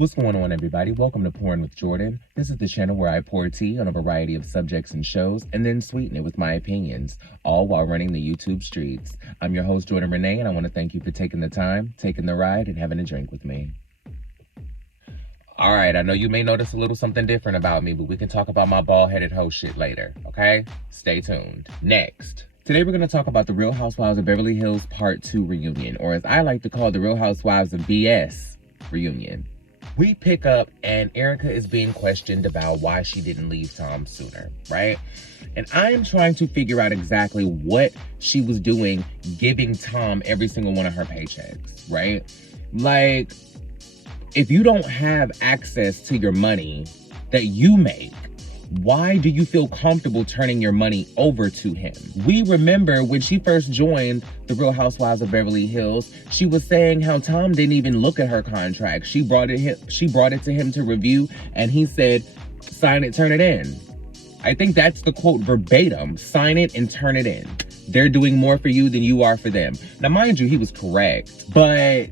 What's going on, everybody? Welcome to Pouring with Jordan. This is the channel where I pour tea on a variety of subjects and shows and then sweeten it with my opinions, all while running the YouTube streets. I'm your host, JordenRanae, and I want to thank you for taking the time, taking the ride, and having a drink with me. All right, I know you may notice a little something different about me, but we can talk about my bald-headed hoe shit later, okay? Stay tuned. Next. Today we're going to talk about the Real Housewives of Beverly Hills Part 2 reunion, or as I like to call the Real Housewives of BS reunion. We pick up and Erica is being questioned about why she didn't leave Tom sooner, right? And I am trying to figure out exactly what she was doing giving Tom every single one of her paychecks, right? Like, if you don't have access to your money that you make, why do you feel comfortable turning your money over to him? We remember when she first joined the Real Housewives of Beverly Hills, she was saying how Tom didn't even look at her contract. She brought it to him to review, and he said, sign it, turn it in. I think that's the quote verbatim, sign it and turn it in. They're doing more for you than you are for them. Now, mind you, he was correct, but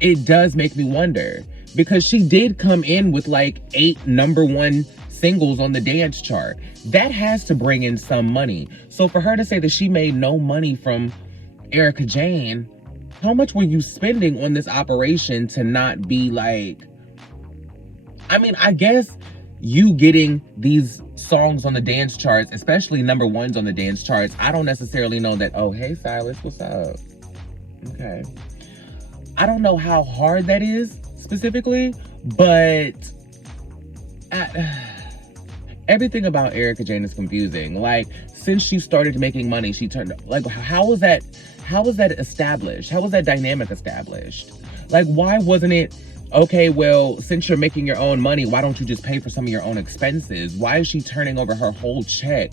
it does make me wonder, because she did come in with like 8 #1 singles on the dance chart. That has to bring in some money. So for her to say that she made no money from Erica Jane, how much were you spending on this operation to not be like, I mean, I guess you getting these songs on the dance charts, especially #1s on the dance charts, I don't necessarily know that, oh, hey, Silas, what's up? Okay. I don't know how hard that is specifically, but everything about Erica Jane is confusing. Like, since she started making money, she turned, like, how was that established? How was that dynamic established? Like, why wasn't it, okay, well, since you're making your own money, why don't you just pay for some of your own expenses? Why is she turning over her whole check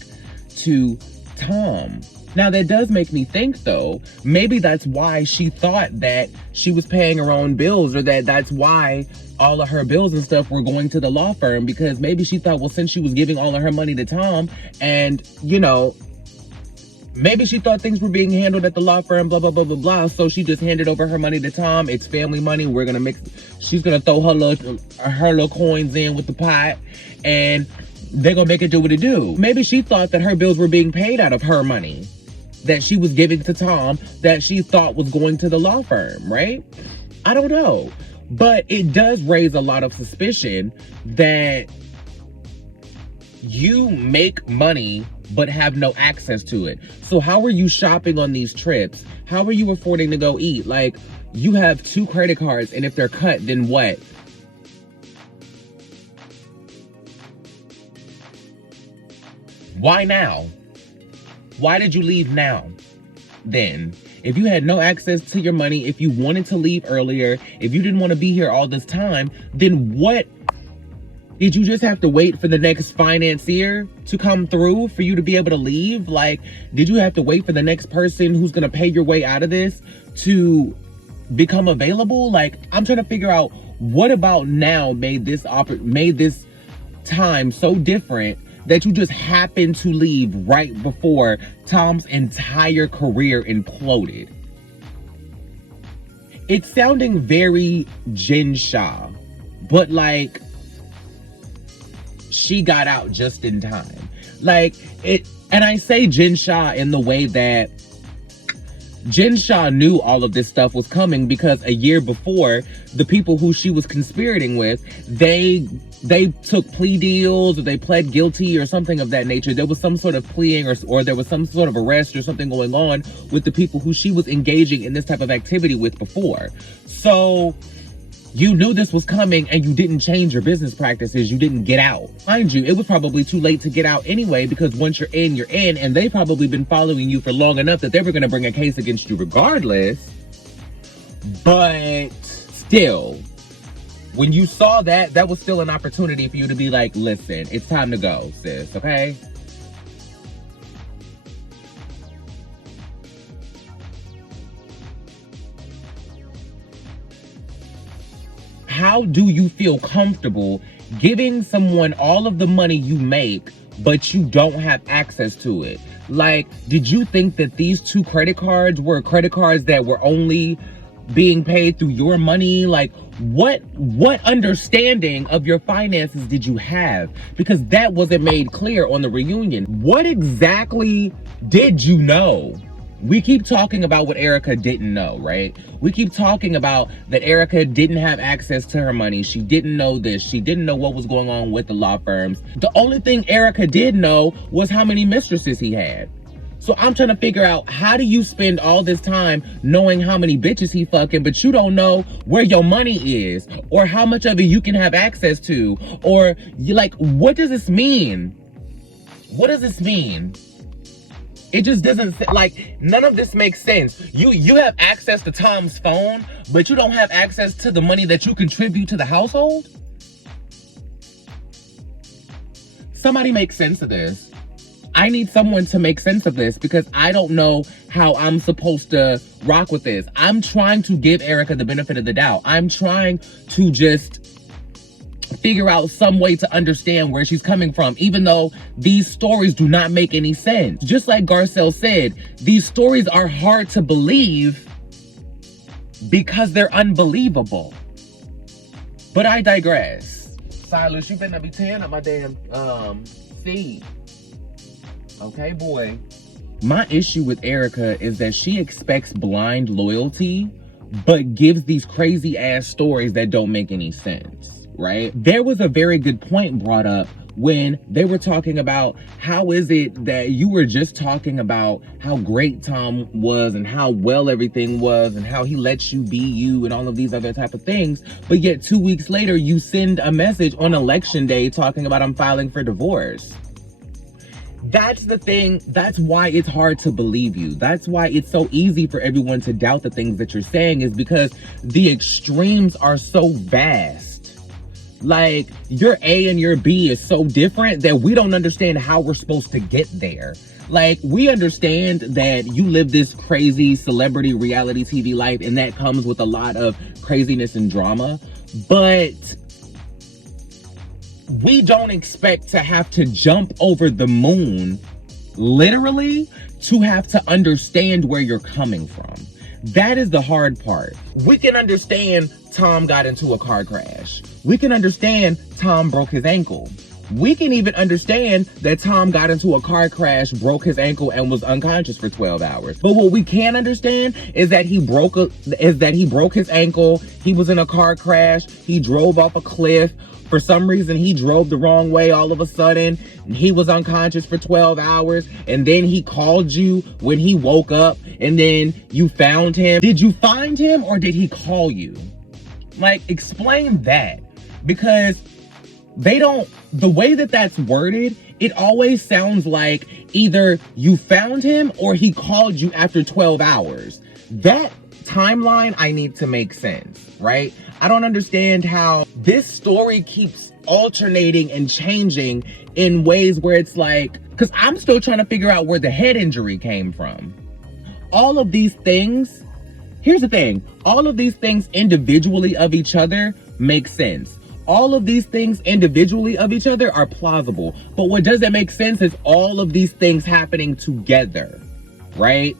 to Tom? Now, that does make me think, though, maybe that's why she thought that she was paying her own bills, or that's why all of her bills and stuff were going to the law firm, because maybe she thought, well, since she was giving all of her money to Tom and, you know, maybe she thought things were being handled at the law firm, blah, blah, blah, blah, blah. So she just handed over her money to Tom. It's family money. She's going to throw her little coins in with the pot, and they're going to make it do what it do. Maybe she thought that her bills were being paid out of her money that she was giving to Tom, that she thought was going to the law firm, right? I don't know. But it does raise a lot of suspicion that you make money but have no access to it. So how are you shopping on these trips? How are you affording to go eat? Like, you have 2 credit cards, and if they're cut, then what? Why now? Why did you leave now? Then, if you had no access to your money, if you wanted to leave earlier, if you didn't want to be here all this time, then what? Did you just have to wait for the next financier to come through for you to be able to leave? Like, did you have to wait for the next person who's going to pay your way out of this to become available? Like, I'm trying to figure out what about now made this time so different that you just happened to leave right before Tom's entire career imploded. It's sounding very Jen Shah, but like, she got out just in time. Like, and I say Jen Shah in the way that Jen Shah knew all of this stuff was coming, because a year before, the people who she was conspirating with, they took plea deals, or they pled guilty or something of that nature. There was some sort of pleading or there was some sort of arrest or something going on with the people who she was engaging in this type of activity with before. So you knew this was coming, and you didn't change your business practices. You didn't get out. Mind you, it was probably too late to get out anyway, because once you're in, you're in, and they've probably been following you for long enough that they were going to bring a case against you regardless. But still, when you saw that, that was still an opportunity for you to be like, listen, it's time to go, sis, okay? How do you feel comfortable giving someone all of the money you make, but you don't have access to it? Like, did you think that these 2 credit cards were credit cards that were only being paid through your money? Like, what understanding of your finances did you have? Because that wasn't made clear on the reunion. What exactly did you know? We keep talking about what Erica didn't know, right? We keep talking about that Erica didn't have access to her money. She didn't know this. She didn't know what was going on with the law firms. The only thing Erica did know was how many mistresses he had. So I'm trying to figure out, how do you spend all this time knowing how many bitches he fucking, but you don't know where your money is or how much of it you can have access to? Or you like, what does this mean? What does this mean? It just doesn't, like, none of this makes sense. You have access to Tom's phone, but you don't have access to the money that you contribute to the household? Somebody make sense of this. I need someone to make sense of this because I don't know how I'm supposed to rock with this. I'm trying to give Erica the benefit of the doubt. I'm trying to just figure out some way to understand where she's coming from, even though these stories do not make any sense. Just like Garcelle said, these stories are hard to believe because they're unbelievable. But I digress. Silas, you better not be tearing up my damn feed. Okay, boy. My issue with Erica is that she expects blind loyalty, but gives these crazy ass stories that don't make any sense. Right? There was a very good point brought up when they were talking about how is it that you were just talking about how great Tom was and how well everything was and how he lets you be you and all of these other type of things, but yet 2 weeks later you send a message on election day talking about I'm filing for divorce. That's the thing. That's why it's hard to believe you. That's why it's so easy for everyone to doubt the things that you're saying, is because the extremes are so vast. Like, your A and your B is so different that we don't understand how we're supposed to get there. Like, we understand that you live this crazy celebrity reality TV life, and that comes with a lot of craziness and drama. But we don't expect to have to jump over the moon, literally, to have to understand where you're coming from. That is the hard part. We can understand Tom got into a car crash. We can understand Tom broke his ankle. We can even understand that Tom got into a car crash, broke his ankle, and was unconscious for 12 hours. But what we can't understand is that he broke his ankle. He was in a car crash. He drove off a cliff. For some reason, he drove the wrong way all of a sudden. He was unconscious for 12 hours. And then he called you when he woke up. And then you found him. Did you find him or did he call you? Like, explain that. Because the way that that's worded, it always sounds like either you found him or he called you after 12 hours. That timeline, I need to make sense, right? I don't understand how this story keeps alternating and changing in ways where it's like, because I'm still trying to figure out where the head injury came from. All of these things, here's the thing, all of these things individually of each other make sense. All of these things individually of each other are plausible. But what doesn't make sense is all of these things happening together, right?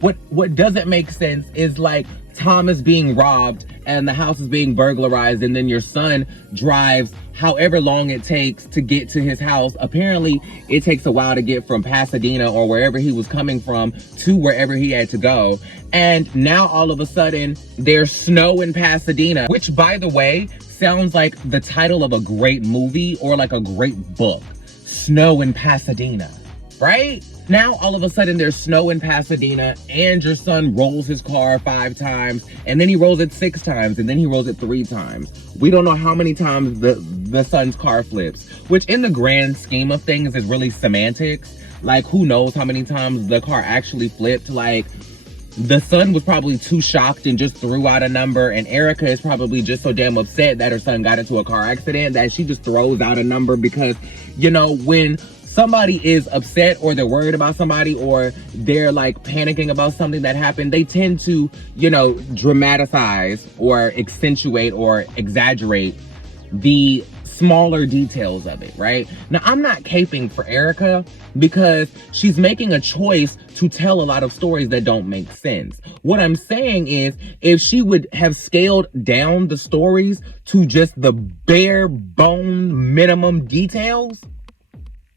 What doesn't make sense is like Tom is being robbed and the house is being burglarized, and then your son drives however long it takes to get to his house. Apparently, it takes a while to get from Pasadena or wherever he was coming from to wherever he had to go. And now all of a sudden, there's snow in Pasadena, which, by the way, sounds like the title of a great movie or like a great book. Snow in Pasadena, right? Now, all of a sudden, there's snow in Pasadena, and your son rolls his car 5 times, and then he rolls it 6 times, and then he rolls it 3 times. We don't know how many times the son's car flips, which in the grand scheme of things is really semantics. Like, who knows how many times the car actually flipped? Like, the son was probably too shocked and just threw out a number, and Erica is probably just so damn upset that her son got into a car accident that she just throws out a number because, you know, when somebody is upset or they're worried about somebody or they're like panicking about something that happened, they tend to, you know, dramatize or accentuate or exaggerate the smaller details of it, right? Now, I'm not caping for Erica because she's making a choice to tell a lot of stories that don't make sense. What I'm saying is, if she would have scaled down the stories to just the bare bone minimum details,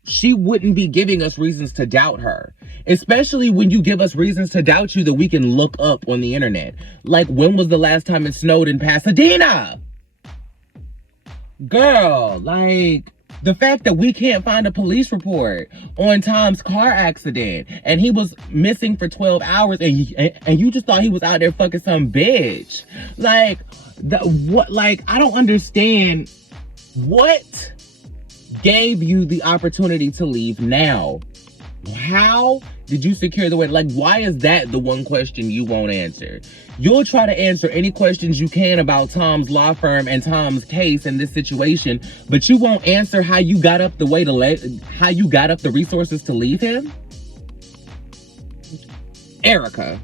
she wouldn't be giving us reasons to doubt her. Especially when you give us reasons to doubt you that we can look up on the internet. Like, when was the last time it snowed in Pasadena? Girl, like, the fact that we can't find a police report on Tom's car accident and he was missing for 12 hours and you just thought he was out there fucking some bitch. Like, I don't understand what gave you the opportunity to leave now. How did you secure the way? Like, why is that the one question you won't answer? You'll try to answer any questions you can about Tom's law firm and Tom's case in this situation, but you won't answer how you got up the resources to leave him? Erica,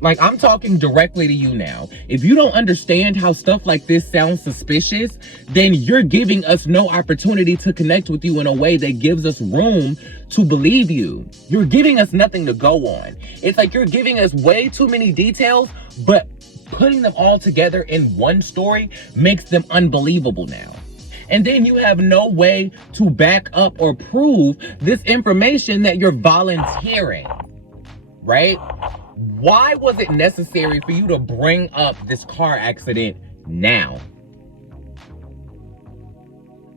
like, I'm talking directly to you now. If you don't understand how stuff like this sounds suspicious, then you're giving us no opportunity to connect with you in a way that gives us room to believe you. You're giving us nothing to go on. It's like you're giving us way too many details, but putting them all together in one story makes them unbelievable now. And then you have no way to back up or prove this information that you're volunteering, right? Why was it necessary for you to bring up this car accident now?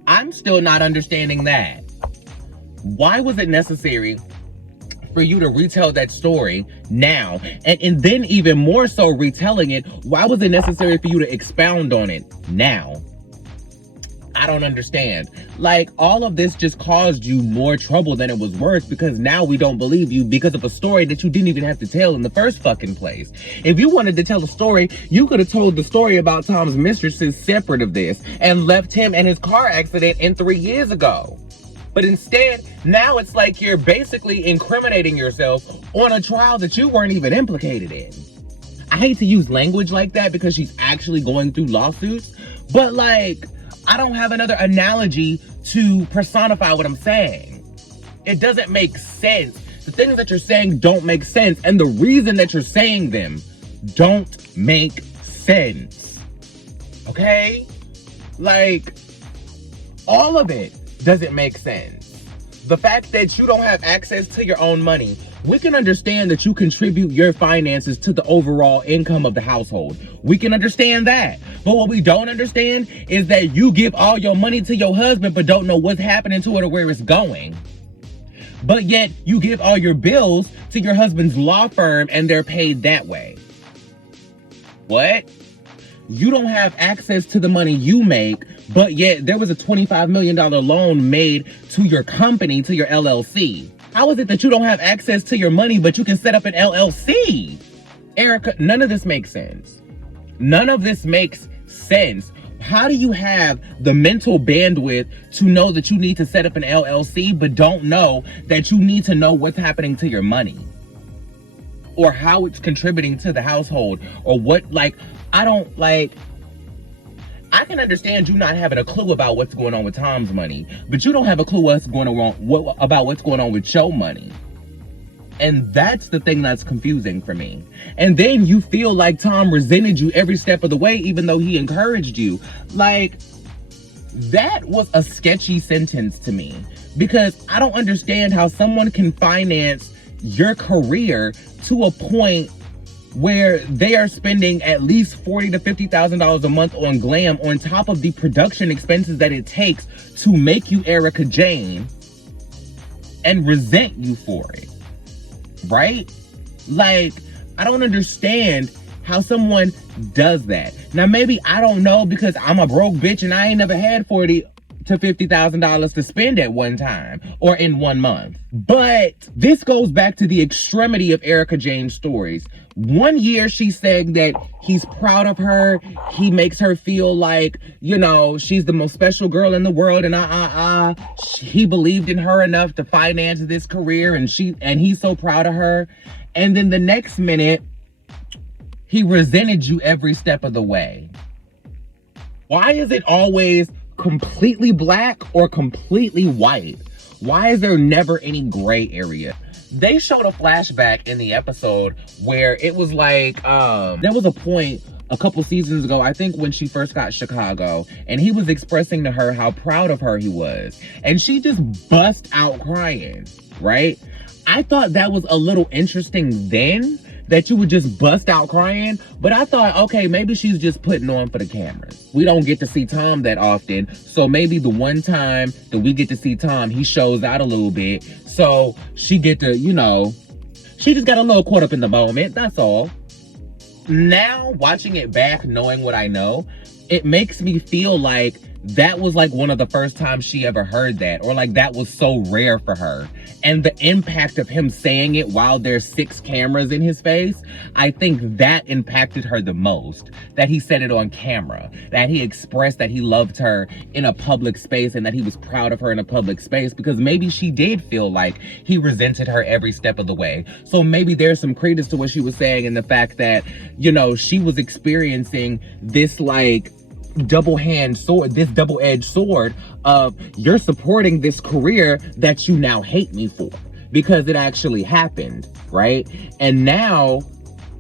I'm still not understanding that. Why was it necessary for you to retell that story now? And then even more so retelling it, why was it necessary for you to expound on it now? I don't understand. Like, all of this just caused you more trouble than it was worth, because now we don't believe you because of a story that you didn't even have to tell in the first fucking place. If you wanted to tell a story, you could have told the story about Tom's mistresses separate of this and left him and his car accident in 3 years ago. But instead, now it's like you're basically incriminating yourself on a trial that you weren't even implicated in. I hate to use language like that because she's actually going through lawsuits, but like, I don't have another analogy to personify what I'm saying. It doesn't make sense. The things that you're saying don't make sense, and the reason that you're saying them don't make sense. Okay? Like, all of it doesn't make sense. The fact that you don't have access to your own money, we can understand that you contribute your finances to the overall income of the household. We can understand that. But what we don't understand is that you give all your money to your husband but don't know what's happening to it or where it's going. But yet you give all your bills to your husband's law firm and they're paid that way. What? You don't have access to the money you make, but yet there was a $25 million loan made to your company, to your LLC. How is it that you don't have access to your money, but you can set up an LLC? Erica, none of this makes sense. None of this makes sense. How do you have the mental bandwidth to know that you need to set up an LLC, but don't know that you need to know what's happening to your money? Or how it's contributing to the household? Or what, like, I can understand you not having a clue about what's going on with Tom's money, but you don't have a clue about what's going on with your money. And that's the thing that's confusing for me. And then you feel like Tom resented you every step of the way, even though he encouraged you. Like, that was a sketchy sentence to me, because I don't understand how someone can finance your career to a point where they are spending at least $40,000 to $50,000 a month on glam on top of the production expenses that it takes to make you Erica Jane, and resent you for it, right? Like, I don't understand how someone does that. Now, maybe I don't know because I'm a broke bitch and I ain't never had $40,000 to $50,000 to spend at one time or in 1 month. But this goes back to the extremity of Erica Jane's stories. 1 year she's saying that he's proud of her. He makes her feel like, you know, she's the most special girl in the world, and he believed in her enough to finance this career, and he's so proud of her. And then the next minute, he resented you every step of the way. Why is it always completely black or completely white? Why is there never any gray area? They showed a flashback in the episode where it was like, there was a point a couple seasons ago, I think when she first got Chicago, and he was expressing to her how proud of her he was. And she just bust out crying, right? I thought that was a little interesting then, that you would just bust out crying. But I thought, okay, maybe she's just putting on for the cameras. We don't get to see Tom that often. So maybe the one time that we get to see Tom, he shows out a little bit. So she get to, you know, she just got a little caught up in the moment. That's all. Now, watching it back, knowing what I know, it makes me feel like that was like one of the first times she ever heard that, or like that was so rare for her. And the impact of him saying it while there's 6 cameras in his face, I think that impacted her the most. That he said it on camera, that he expressed that he loved her in a public space and that he was proud of her in a public space, because maybe she did feel like he resented her every step of the way. So maybe there's some credence to what she was saying in the fact that, you know, she was experiencing this like double-edged sword of, you're supporting this career that you now hate me for because it actually happened, right? And now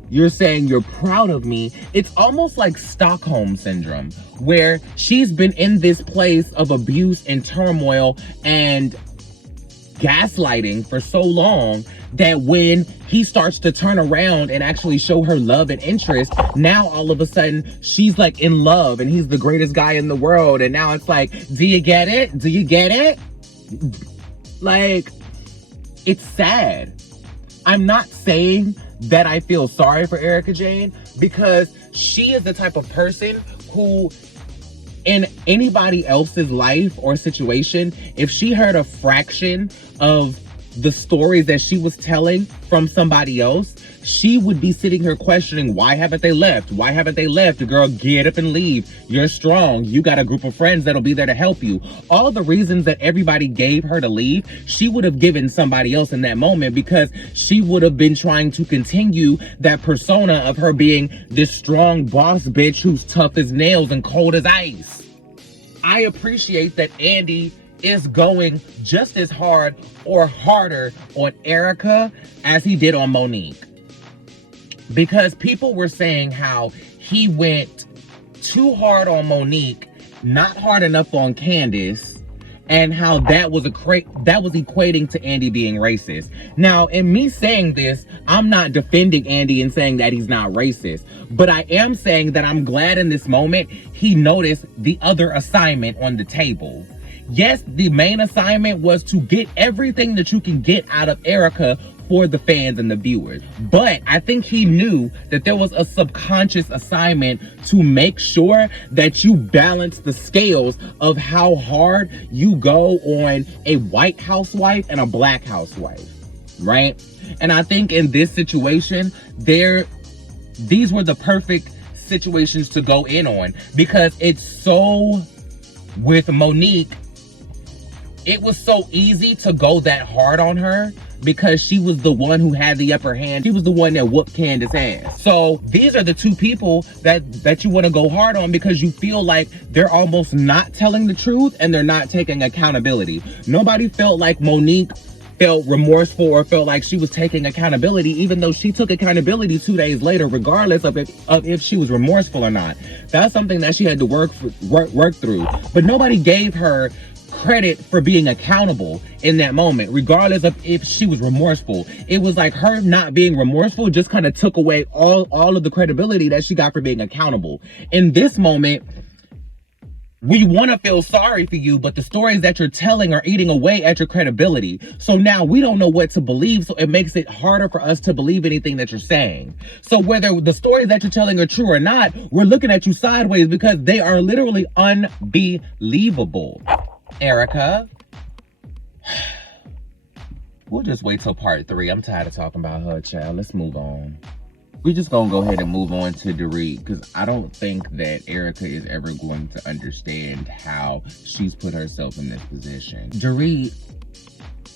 you're saying you're proud of me. It's almost like Stockholm syndrome, where she's been in this place of abuse and turmoil and gaslighting for so long that when he starts to turn around and actually show her love and interest, now all of a sudden she's like in love and he's the greatest guy in the world. And now it's like, do you get it? Do you get it? Like, it's sad. I'm not saying that I feel sorry for Erica Jane, because she is the type of person who, in anybody else's life or situation, if she heard a fraction of the stories that she was telling from somebody else, she would be sitting here questioning, why haven't they left? Why haven't they left? Girl, get up and leave. You're strong. You got a group of friends that'll be there to help you. All the reasons that everybody gave her to leave, she would have given somebody else in that moment, because she would have been trying to continue that persona of her being this strong boss bitch who's tough as nails and cold as ice. I appreciate that Andy is going just as hard or harder on Erica as he did on Monique. Because people were saying how he went too hard on Monique, not hard enough on Candace, and how that was equating to Andy being racist. Now, in me saying this, I'm not defending Andy and saying that he's not racist, but I am saying that I'm glad in this moment he noticed the other assignment on the table. Yes, the main assignment was to get everything that you can get out of Erica for the fans and the viewers. But I think he knew that there was a subconscious assignment to make sure that you balance the scales of how hard you go on a white housewife and a black housewife, right? And I think in this situation, these were the perfect situations to go in on, because it's so, with Monique, it was so easy to go that hard on her because she was the one who had the upper hand. She was the one that whooped Candace's ass. So these are the two people that you want to go hard on, because you feel like they're almost not telling the truth and they're not taking accountability. Nobody felt like Monique felt remorseful or felt like she was taking accountability, even though she took accountability 2 days later, regardless of if she was remorseful or not. That's something that she had to work through. But nobody gave her credit for being accountable in that moment, regardless of if she was remorseful. It was like her not being remorseful just kind of took away all of the credibility that she got for being accountable. In this moment, we want to feel sorry for you, but the stories that you're telling are eating away at your credibility. So now we don't know what to believe, so it makes it harder for us to believe anything that you're saying. So whether the stories that you're telling are true or not, we're looking at you sideways because they are literally unbelievable. Erica, we'll just wait till part 3. I'm tired of talking about her, child. Let's move on. We're just gonna go ahead and move on to Dorit, because I don't think that Erica is ever going to understand how she's put herself in this position. Dorit,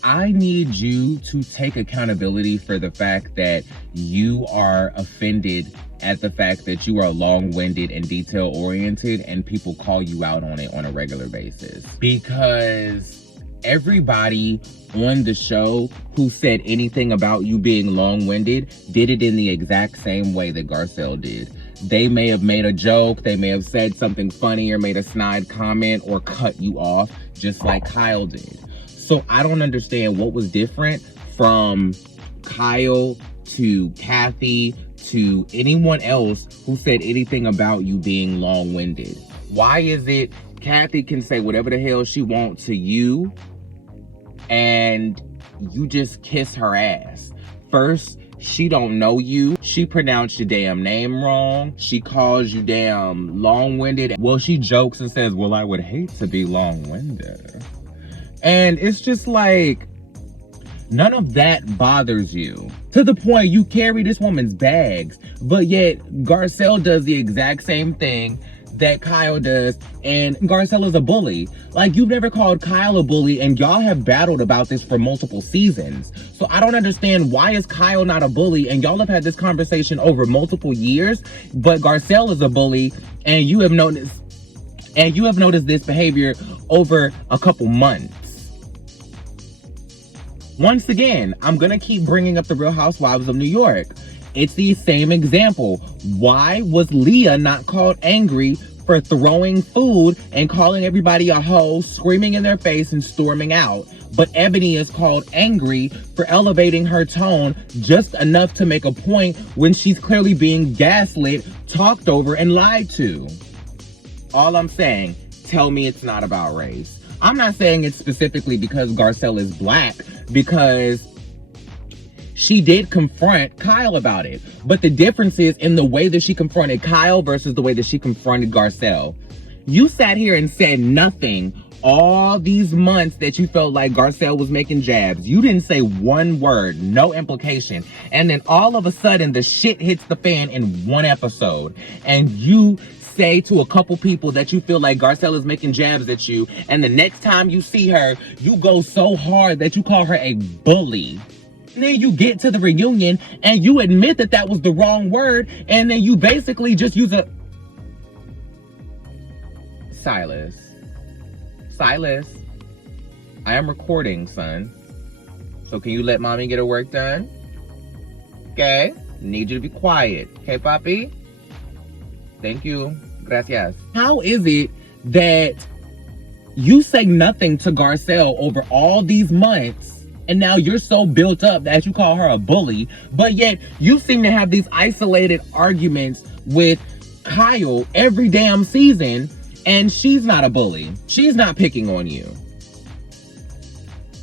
I need you to take accountability for the fact that you are offended at the fact that you are long-winded and detail-oriented and people call you out on it on a regular basis. Because everybody on the show who said anything about you being long-winded did it in the exact same way that Garcelle did. They may have made a joke, they may have said something funny or made a snide comment or cut you off just like Kyle did. So I don't understand what was different from Kyle to Kathy to anyone else who said anything about you being long-winded. Why is it Kathy can say whatever the hell she wants to you and you just kiss her ass? First, she don't know you. She pronounced your damn name wrong. She calls you damn long-winded. Well, she jokes and says, well, I would hate to be long-winded. And it's just like, none of that bothers you. To the point you carry this woman's bags, but yet Garcelle does the exact same thing that Kyle does, and Garcelle is a bully. Like, you've never called Kyle a bully, and y'all have battled about this for multiple seasons. So I don't understand, why is Kyle not a bully, and y'all have had this conversation over multiple years, but Garcelle is a bully, and you have noticed this behavior over a couple months. Once again, I'm gonna keep bringing up the Real Housewives of New York. It's the same example. Why was Leah not called angry for throwing food and calling everybody a hoe, screaming in their face and storming out? But Ebony is called angry for elevating her tone just enough to make a point when she's clearly being gaslit, talked over, and lied to. All I'm saying, tell me it's not about race. I'm not saying it's specifically because Garcelle is black, because she did confront Kyle about it. But the difference is in the way that she confronted Kyle versus the way that she confronted Garcelle. You sat here and said nothing all these months that you felt like Garcelle was making jabs. You didn't say one word, no implication. And then all of a sudden the shit hits the fan in one episode. And you say to a couple people that you feel like Garcelle is making jabs at you, and the next time you see her, you go so hard that you call her a bully. And then you get to the reunion and you admit that that was the wrong word, and then you basically just use a... Silas, I am recording, son. So can you let mommy get her work done? Okay? Need you to be quiet. Okay, papi? Thank you. Gracias. How is it that you say nothing to Garcelle over all these months, and now you're so built up that you call her a bully, but yet you seem to have these isolated arguments with Kyle every damn season, and she's not a bully? She's not picking on you.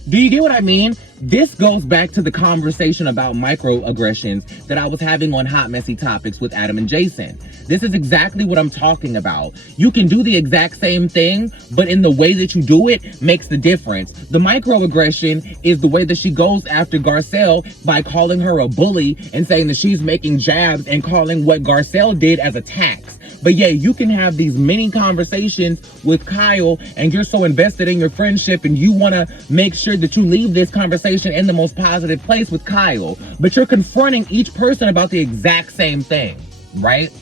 Do you get what I mean? This goes back to the conversation about microaggressions that I was having on Hot Messy Topics with Adam and Jason. This is exactly what I'm talking about. You can do the exact same thing, but in the way that you do it makes the difference. The microaggression is the way that she goes after Garcelle by calling her a bully and saying that she's making jabs and calling what Garcelle did as attacks. But yeah, you can have these mini conversations with Kyle and you're so invested in your friendship and you want to make sure that you leave this conversation in the most positive place with Kyle. But you're confronting each person about the exact same thing, right?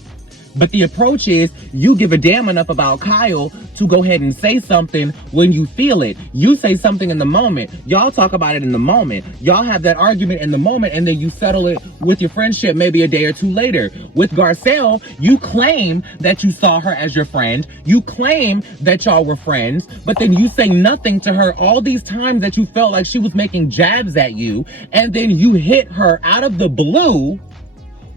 But the approach is you give a damn enough about Kyle to go ahead and say something when you feel it. You say something in the moment. Y'all talk about it in the moment. Y'all have that argument in the moment, and then you settle it with your friendship maybe a day or two later. With Garcelle, you claim that you saw her as your friend. You claim that y'all were friends, but then you say nothing to her all these times that you felt like she was making jabs at you, and then you hit her out of the blue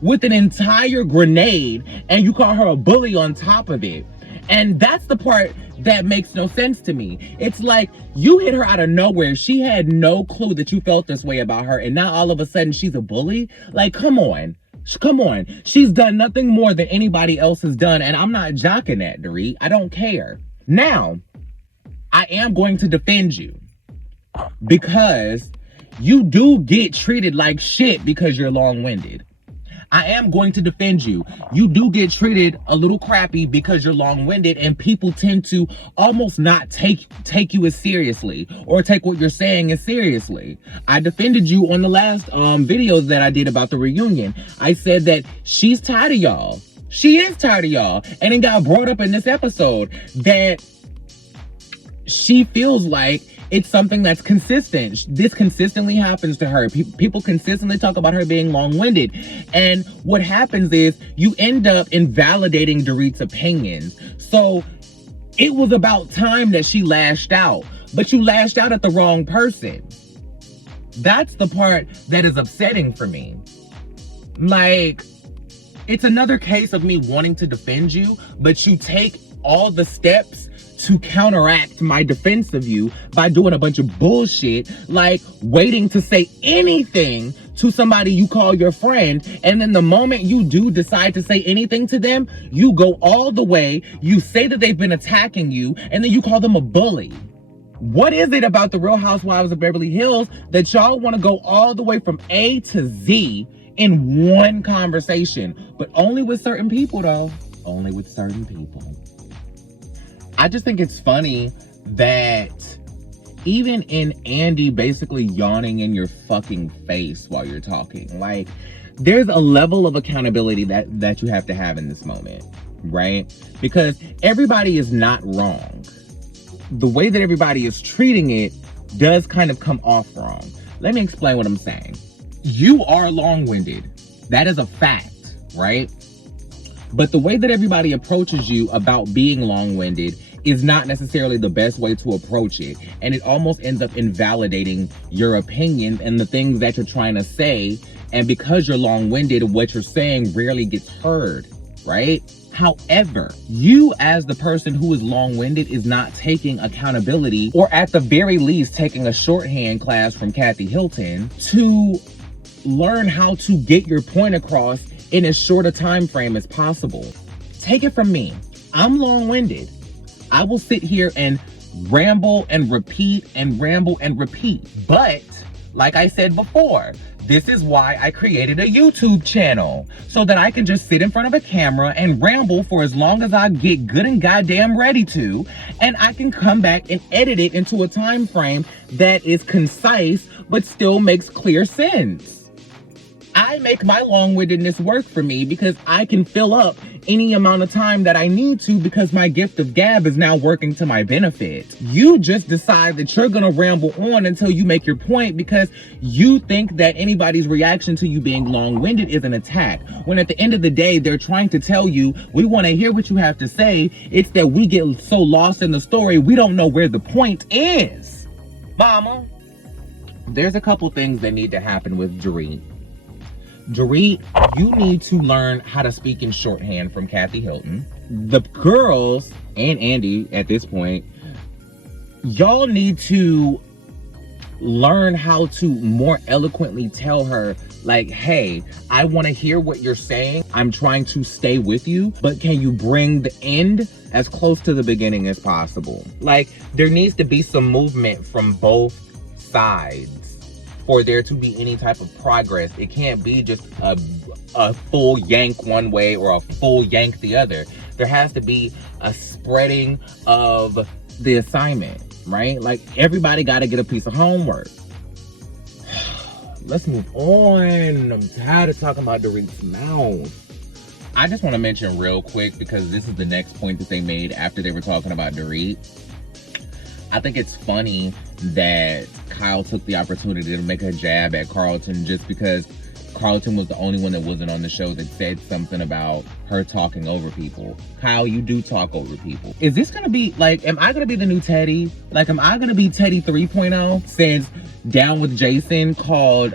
with an entire grenade, and you call her a bully on top of it. And that's the part that makes no sense to me. It's like you hit her out of nowhere. She had no clue that you felt this way about her, and now all of a sudden she's a bully? Like, come on. Come on. She's done nothing more than anybody else has done, and I'm not jocking that, Dorit. I don't care. Now, I am going to defend you because you do get treated like shit because you're long-winded. I am going to defend you. You do get treated a little crappy because you're long-winded, and people tend to almost not take you as seriously or take what you're saying as seriously. I defended you on the last videos that I did about the reunion. I said that she's tired of y'all. She is tired of y'all. And it got brought up in this episode that she feels like it's something that's consistent. This consistently happens to her. People consistently talk about her being long-winded. And what happens is you end up invalidating Dorit's opinions. So it was about time that she lashed out. But you lashed out at the wrong person. That's the part that is upsetting for me. Like, it's another case of me wanting to defend you, but you take all the steps to counteract my defense of you by doing a bunch of bullshit, like waiting to say anything to somebody you call your friend, and then the moment you do decide to say anything to them, you go all the way, you say that they've been attacking you, and then you call them a bully. What is it about the Real Housewives of Beverly Hills that y'all want to go all the way from A to Z in one conversation? But only with certain people, though. Only with certain people. I just think it's funny that even in Andy basically yawning in your fucking face while you're talking, like, there's a level of accountability that you have to have in this moment, right? Because everybody is not wrong. The way that everybody is treating it does kind of come off wrong. Let me explain what I'm saying. You are long-winded. That is a fact, right? But the way that everybody approaches you about being long-winded is not necessarily the best way to approach it. And it almost ends up invalidating your opinion and the things that you're trying to say. And because you're long-winded, what you're saying rarely gets heard, right? However, you as the person who is long-winded is not taking accountability, or at the very least taking a shorthand class from Kathy Hilton to learn how to get your point across in as short a time frame as possible. Take it from me. I'm long-winded. I will sit here and ramble and repeat and ramble and repeat. But like I said before, this is why I created a YouTube channel, so that I can just sit in front of a camera and ramble for as long as I get good and goddamn ready to, and I can come back and edit it into a time frame that is concise but still makes clear sense. I make my long-windedness work for me because I can fill up any amount of time that I need to, because my gift of gab is now working to my benefit. You just decide that you're gonna ramble on until you make your point because you think that anybody's reaction to you being long-winded is an attack. When at the end of the day, they're trying to tell you, we wanna hear what you have to say. It's that we get so lost in the story, we don't know where the point is. Mama, there's a couple things that need to happen with Dorit. Dorit, you need to learn how to speak in shorthand from Kathy Hilton. The girls, and Andy at this point, y'all need to learn how to more eloquently tell her, like, hey, I want to hear what you're saying. I'm trying to stay with you, but can you bring the end as close to the beginning as possible? Like, there needs to be some movement from both sides for there to be any type of progress. It can't be just a full yank one way or a full yank the other. There has to be a spreading of the assignment, right? Like, everybody got to get a piece of homework. Let's move on. I'm tired of talking about Dorit's mouth. I just want to mention real quick, because this is the next point that they made after they were talking about Dorit. I think it's funny that Kyle took the opportunity to make a jab at Carlton just because Carlton was the only one that wasn't on the show that said something about her talking over people. Kyle, you do talk over people. Is this gonna be, like, am I gonna be the new Teddy? Like, am I gonna be Teddy 3.0 since Down with Jason called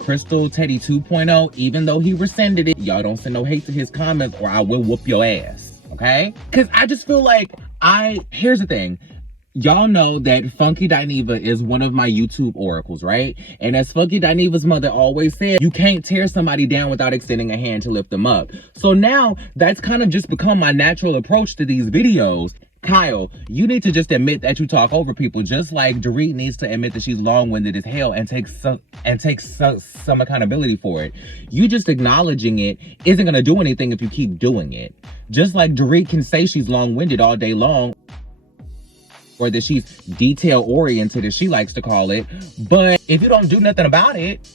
Crystal Teddy 2.0, even though he rescinded it? Y'all don't send no hate to his comments or I will whoop your ass, okay? Because I just feel like here's the thing. Y'all know that Funky Dineva is one of my YouTube oracles, right? And as Funky Dineva's mother always said, you can't tear somebody down without extending a hand to lift them up. So now that's kind of just become my natural approach to these videos. Kyle, you need to just admit that you talk over people, just like Dorit needs to admit that she's long-winded as hell and take some accountability for it. You just acknowledging it isn't gonna do anything if you keep doing it. Just like Dorit can say she's long-winded all day long, or that she's detail-oriented, as she likes to call it, but if you don't do nothing about it,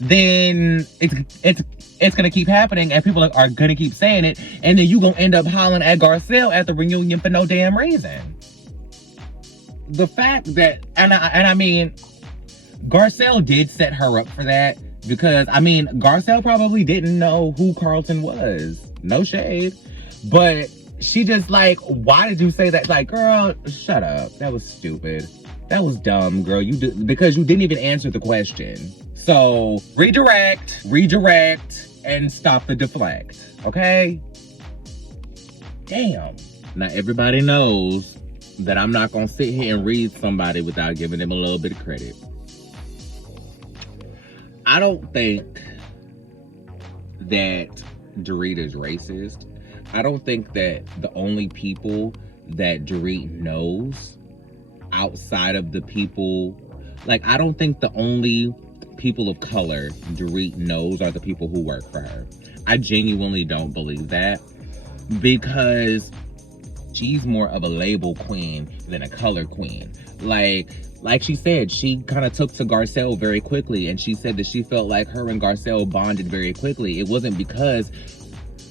then it's gonna keep happening, and people are gonna keep saying it, and then you gonna end up hollering at Garcelle at the reunion for no damn reason. The fact that, and I mean, Garcelle did set her up for that, because I mean, Garcelle probably didn't know who Carlton was. No shade, but she just like, why did you say that? Like, girl, shut up. That was stupid. That was dumb, girl. Because you didn't even answer the question. So redirect, and stop the deflect, okay? Damn. Now everybody knows that I'm not gonna sit here and read somebody without giving them a little bit of credit. I don't think that Dorit is racist. I don't think that the only people that Dorit knows outside of the people, like, I don't think the only people of color Dorit knows are the people who work for her. I genuinely don't believe that, because she's more of a label queen than a color queen. Like she said, she kind of took to Garcelle very quickly, and she said that she felt like her and Garcelle bonded very quickly. It wasn't because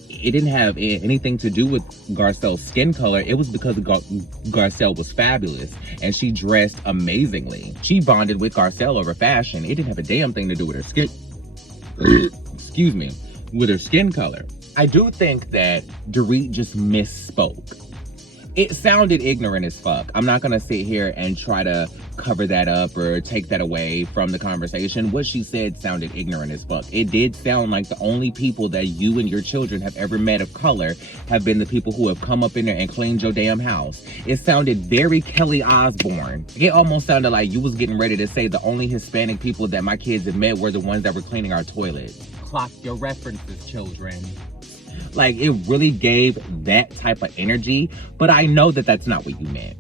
it didn't have anything to do with Garcelle's skin color. It was because Garcelle was fabulous and she dressed amazingly. She bonded with Garcelle over fashion. It didn't have a damn thing to do with her skin, excuse me, with her skin color. I do think that Dorit just misspoke. It sounded ignorant as fuck. I'm not gonna sit here and try to cover that up or take that away from the conversation. What she said sounded ignorant as fuck. It did sound like the only people that you and your children have ever met of color have been the people who have come up in there and cleaned your damn house. It sounded very Kelly Osbourne. It almost sounded like you was getting ready to say the only Hispanic people that my kids have met were the ones that were cleaning our toilets. Clock your references, children. Like, it really gave that type of energy, but I know that that's not what you meant.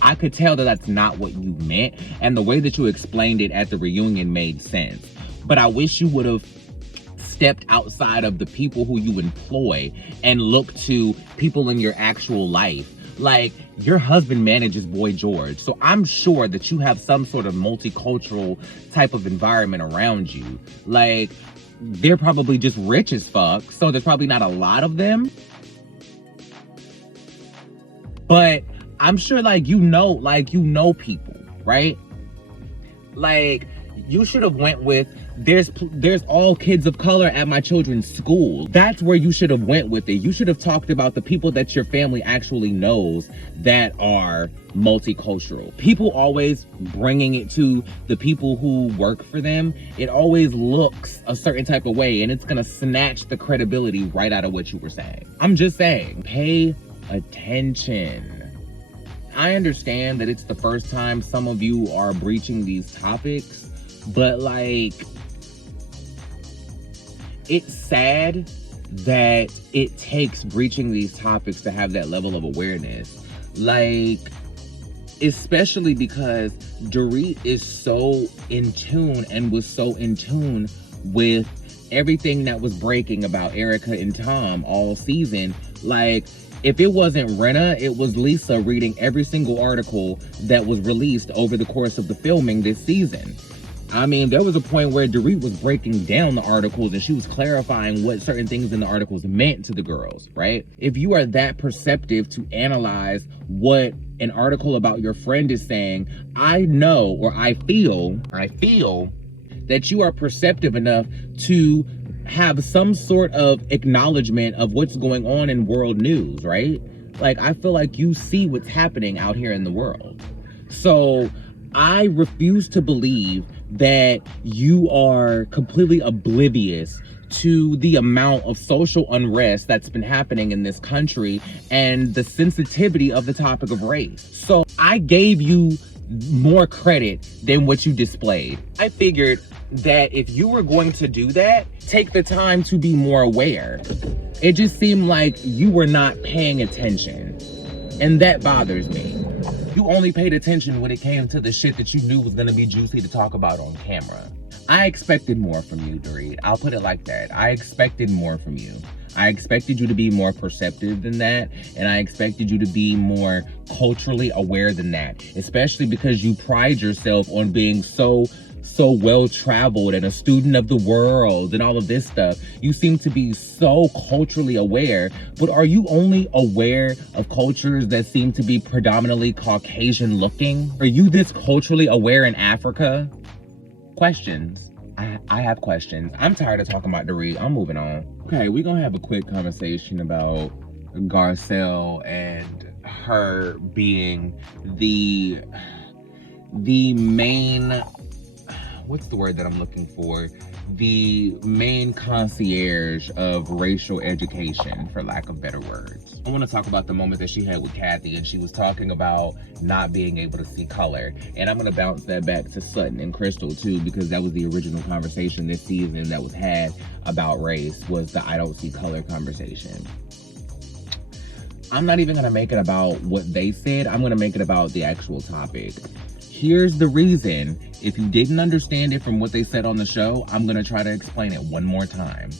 I could tell that that's not what you meant, and the way that you explained it at the reunion made sense. But I wish you would have stepped outside of the people who you employ and looked to people in your actual life. Like, your husband manages Boy George, so I'm sure that you have some sort of multicultural type of environment around you. Like, they're probably just rich as fuck, so there's probably not a lot of them. But I'm sure, like, you know people, right? Like, you should have went with, there's all kids of color at my children's school. That's where you should have went with it. You should have talked about the people that your family actually knows that are multicultural. People always bringing it to the people who work for them. It always looks a certain type of way, and it's gonna snatch the credibility right out of what you were saying. I'm just saying, pay attention. I understand that it's the first time some of you are breaching these topics, but like, it's sad that it takes breaching these topics to have that level of awareness. Like, especially because Dorit is so in tune and was so in tune with everything that was breaking about Erica and Tom all season. Like, if it wasn't Renna, it was Lisa reading every single article that was released over the course of the filming this season. I mean, there was a point where Dorit was breaking down the articles and she was clarifying what certain things in the articles meant to the girls, right? If you are that perceptive to analyze what an article about your friend is saying, I know, or I feel that you are perceptive enough to have some sort of acknowledgement of what's going on in world news, right? Like, I feel like you see what's happening out here in the world. So I refuse to believe that you are completely oblivious to the amount of social unrest that's been happening in this country and the sensitivity of the topic of race. So I gave you more credit than what you displayed. I figured that if you were going to do that, take the time to be more aware. It just seemed like you were not paying attention. And that bothers me. You only paid attention when it came to the shit that you knew was gonna be juicy to talk about on camera. I expected more from you, Dorit. I'll put it like that. I expected more from you. I expected you to be more perceptive than that, and I expected you to be more culturally aware than that, especially because you pride yourself on being so well-traveled and a student of the world and all of this stuff. You seem to be so culturally aware, but are you only aware of cultures that seem to be predominantly Caucasian looking? Are you this culturally aware in Africa? Questions. I have questions. I'm tired of talking about Dorit. I'm moving on. Okay, we're gonna have a quick conversation about Garcelle and her being the main, what's the word that I'm looking for? The main concierge of racial education, for lack of better words. I want to talk about the moment that she had with Kathy, and she was talking about not being able to see color. And I'm going to bounce that back to Sutton and Crystal too, because that was the original conversation this season that was had about race, was the I don't see color conversation. I'm not even going to make it about what they said. I'm going to make it about the actual topic. Here's the reason. If you didn't understand it from what they said on the show, I'm going to try to explain it one more time.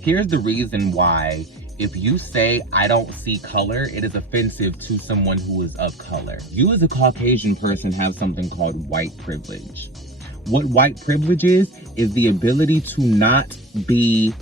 Here's the reason why if you say, I don't see color, it is offensive to someone who is of color. You as a Caucasian person have something called white privilege. What white privilege is the ability to not be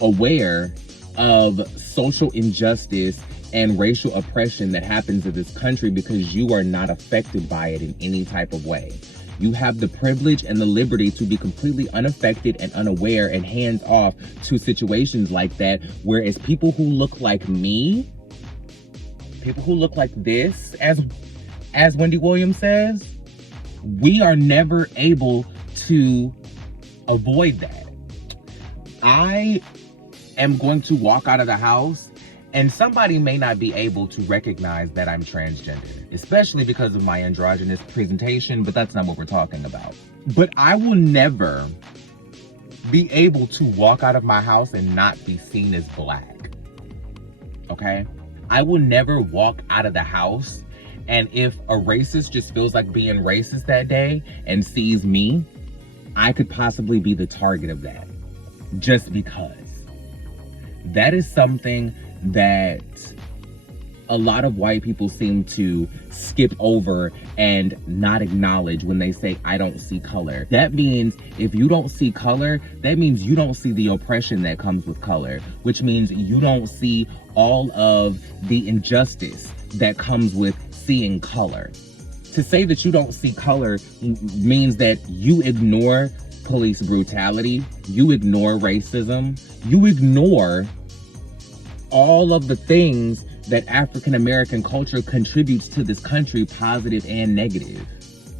aware of social injustice and racial oppression that happens in this country because you are not affected by it in any type of way. You have the privilege and the liberty to be completely unaffected and unaware and hands off to situations like that, whereas people who look like me, people who look like this, as Wendy Williams says, we are never able to avoid that. I am going to walk out of the house and somebody may not be able to recognize that I'm transgender, especially because of my androgynous presentation, but that's not what we're talking about. But I will never be able to walk out of my house and not be seen as black, okay? I will never walk out of the house, and if a racist just feels like being racist that day and sees me, I could possibly be the target of that, just because. That is something that a lot of white people seem to skip over and not acknowledge when they say, I don't see color. That means if you don't see color, that means you don't see the oppression that comes with color, which means you don't see all of the injustice that comes with seeing color. To say that you don't see color means that you ignore police brutality, you ignore racism, you ignore all of the things that African American culture contributes to this country, positive and negative.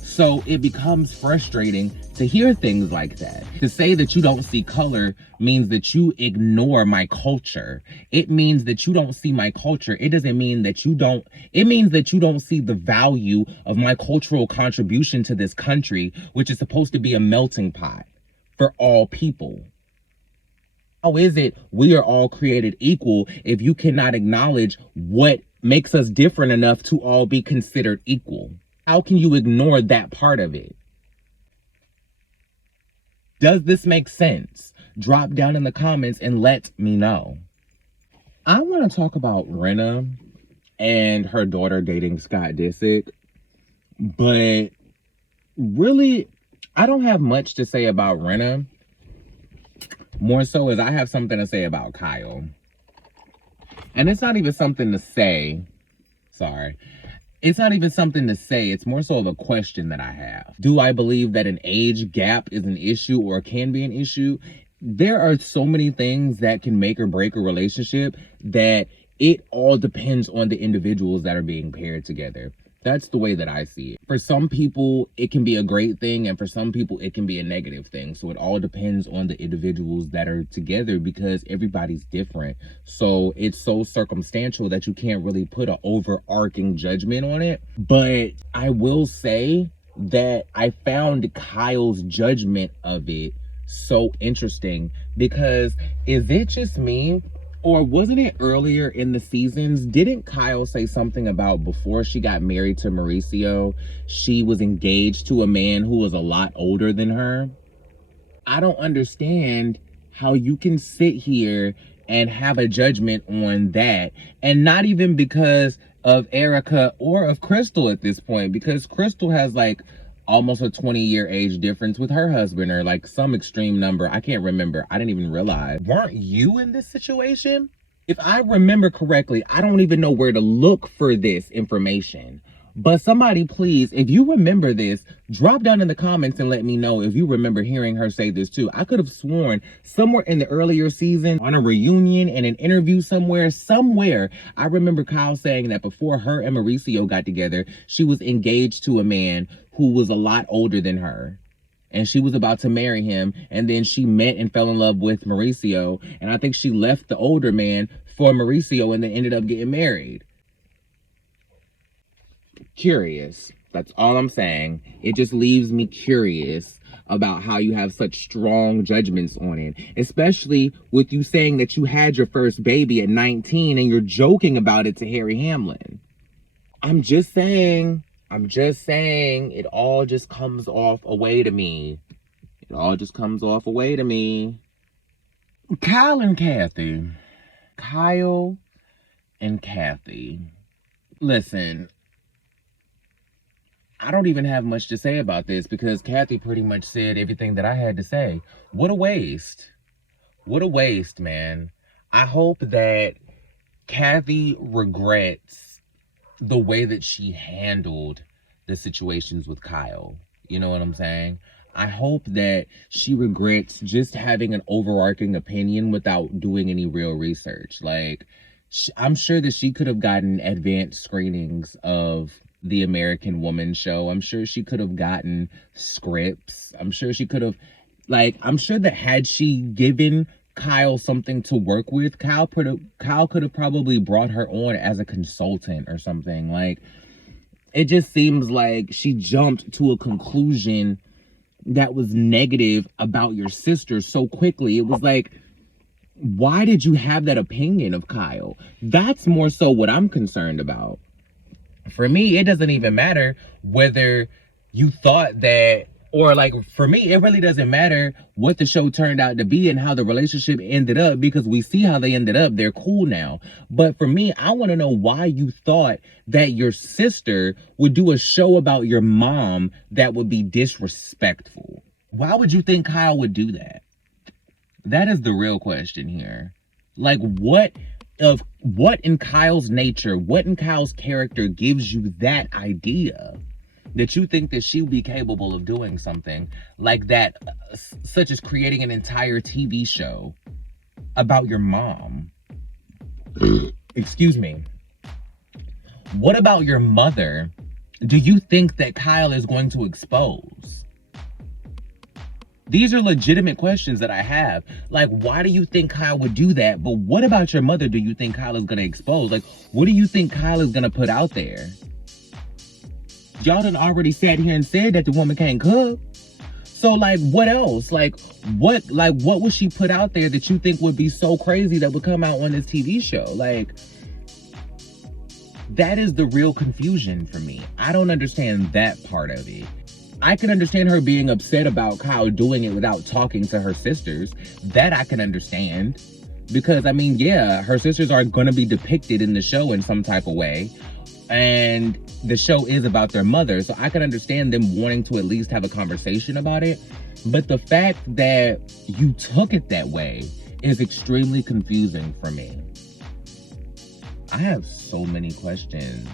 So it becomes frustrating to hear things like that. To say that you don't see color means that you ignore my culture. It means that you don't see my culture. It doesn't mean that it means that you don't see the value of my cultural contribution to this country, which is supposed to be a melting pot for all people. How is it we are all created equal if you cannot acknowledge what makes us different enough to all be considered equal? How can you ignore that part of it? Does this make sense? Drop down in the comments and let me know. I want to talk about Rinna and her daughter dating Scott Disick, but really, I don't have much to say about Rinna. More so as I have something to say about Kyle. And it's not even something to say. Sorry. It's not even something to say. It's more so of a question that I have. Do I believe that an age gap is an issue or can be an issue? There are so many things that can make or break a relationship that it all depends on the individuals that are being paired together. That's the way that I see it. For some people, it can be a great thing, and for some people, it can be a negative thing. So it all depends on the individuals that are together because everybody's different. So it's so circumstantial that you can't really put an overarching judgment on it. But I will say that I found Kyle's judgment of it so interesting because is it just me? Or wasn't it earlier in the seasons? Didn't Kyle say something about before she got married to Mauricio, she was engaged to a man who was a lot older than her? I don't understand how you can sit here and have a judgment on that. And not even because of Erica or of Crystal at this point, because Crystal has like almost a 20-year age difference with her husband, or like some extreme number. I can't remember. I didn't even realize. Weren't you in this situation? If I remember correctly, I don't even know where to look for this information. But somebody please, if you remember this, drop down in the comments and let me know if you remember hearing her say this too. I could have sworn somewhere in the earlier season, on a reunion, in an interview somewhere, I remember Kyle saying that before her and Mauricio got together, she was engaged to a man who was a lot older than her. And she was about to marry him. And then she met and fell in love with Mauricio. And I think she left the older man for Mauricio and then ended up getting married. Curious. That's all I'm saying. It just leaves me curious about how you have such strong judgments on it, especially with you saying that you had your first baby at 19 and you're joking about it to Harry Hamlin. I'm just saying, it all just comes off a way to me. Kyle and Kathy. Listen, I don't even have much to say about this because Kathy pretty much said everything that I had to say. What a waste. What a waste, man. I hope that Kathy regrets the way that she handled the situations with Kyle. You know what I'm saying? I hope that she regrets just having an overarching opinion without doing any real research. Like, I'm sure that she could have gotten advanced screenings of the American Woman show. I'm sure she could have gotten scripts. I'm sure she could have, I'm sure that had she given Kyle something to work with, Kyle could have probably brought her on as a consultant or something. Like, it just seems like she jumped to a conclusion that was negative about your sister so quickly. It was like, why did you have that opinion of Kyle? That's more so what I'm concerned about. For me, it doesn't even matter whether you thought that, or for me, it really doesn't matter what the show turned out to be and how the relationship ended up, because we see how they ended up. They're cool now. But for me, I want to know why you thought that your sister would do a show about your mom that would be disrespectful. Why would you think Kyle would do that? That is the real question here. What in Kyle's nature, what in Kyle's character gives you that idea that you think that she would be capable of doing something like that, such as creating an entire TV show about your mom? Excuse me. What about your mother do you think that Kyle is going to expose? These are legitimate questions that I have. Why do you think Kyle would do that? But what about your mother do you think Kyle is going to expose? What do you think Kyle is going to put out there? Y'all done already sat here and said that the woman can't cook. So, what else? What would she put out there that you think would be so crazy that would come out on this TV show? That is the real confusion for me. I don't understand that part of it. I can understand her being upset about Kyle doing it without talking to her sisters. That I can understand. Because, yeah, her sisters are going to be depicted in the show in some type of way. And the show is about their mother. So I can understand them wanting to at least have a conversation about it. But the fact that you took it that way is extremely confusing for me. I have so many questions.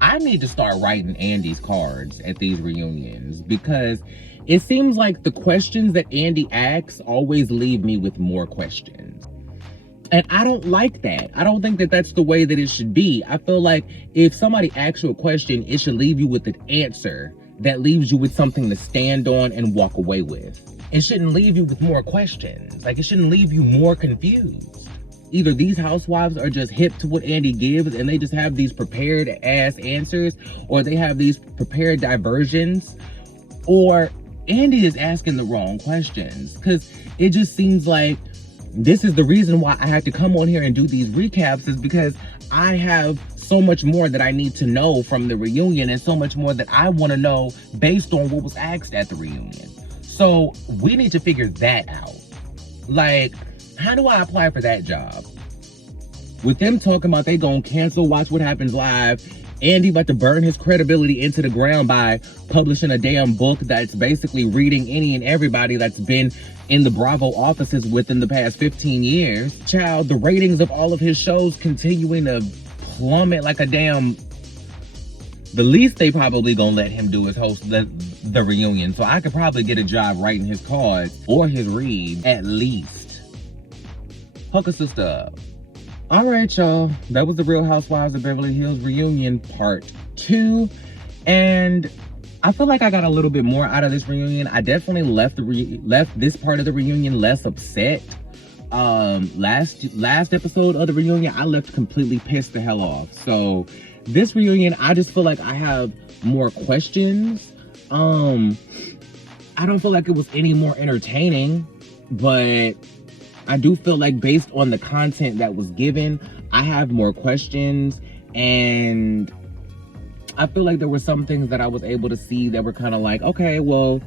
I need to start writing Andy's cards at these reunions, because it seems like the questions that Andy asks always leave me with more questions. And I don't like that. I don't think that that's the way that it should be. I feel like if somebody asks you a question, it should leave you with an answer that leaves you with something to stand on and walk away with. It shouldn't leave you with more questions. It shouldn't leave you more confused. Either these housewives are just hip to what Andy gives and they just have these prepared ass answers, or they have these prepared diversions, or Andy is asking the wrong questions. Because it just seems like this is the reason why I had to come on here and do these recaps, is because I have so much more that I need to know from the reunion, and so much more that I want to know based on what was asked at the reunion. So we need to figure that out. Like, how do I apply for that job? With them talking about they gonna cancel Watch What Happens Live, Andy about to burn his credibility into the ground by publishing a damn book that's basically reading any and everybody that's been in the Bravo offices within the past 15 years. Child, the ratings of all of his shows continuing to plummet like a damn... The least they probably gonna let him do is host the reunion. So I could probably get a job writing his cards or his reads, at least. Hook a sister up. All right, y'all. That was the Real Housewives of Beverly Hills reunion part 2. And I feel like I got a little bit more out of this reunion. I definitely left this part of the reunion less upset. Last episode of the reunion, I left completely pissed the hell off. So this reunion, I just feel like I have more questions. I don't feel like it was any more entertaining, but I do feel like based on the content that was given, I have more questions, and I feel like there were some things that I was able to see that were kind of like, okay, well,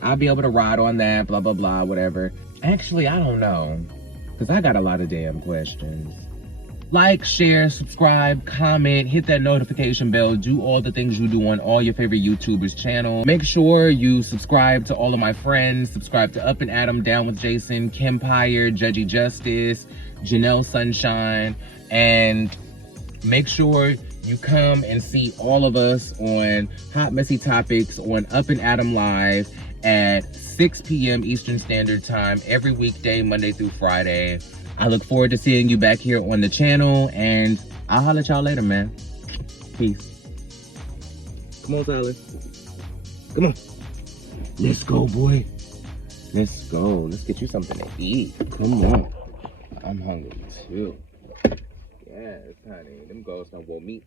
I'll be able to ride on that, blah, blah, blah, whatever. Actually, I don't know, because I got a lot of damn questions. Like, share, subscribe, comment, hit that notification bell, do all the things you do on all your favorite YouTubers' channel. Make sure you subscribe to all of my friends. Subscribe to Up and Adam, Down with Jason, Kempire, Judgy Justice, Janelle Sunshine, and make sure you come and see all of us on Hot Messy Topics on Up and Adam Live at 6 p.m. Eastern Standard Time every weekday, Monday through Friday. I look forward to seeing you back here on the channel, and I'll holler at y'all later, man. Peace. Come on, Tyler. Come on. Let's go, boy. Let's go. Let's get you something to eat. Come on. I'm hungry, too. Yes, honey. Them girls don't want me.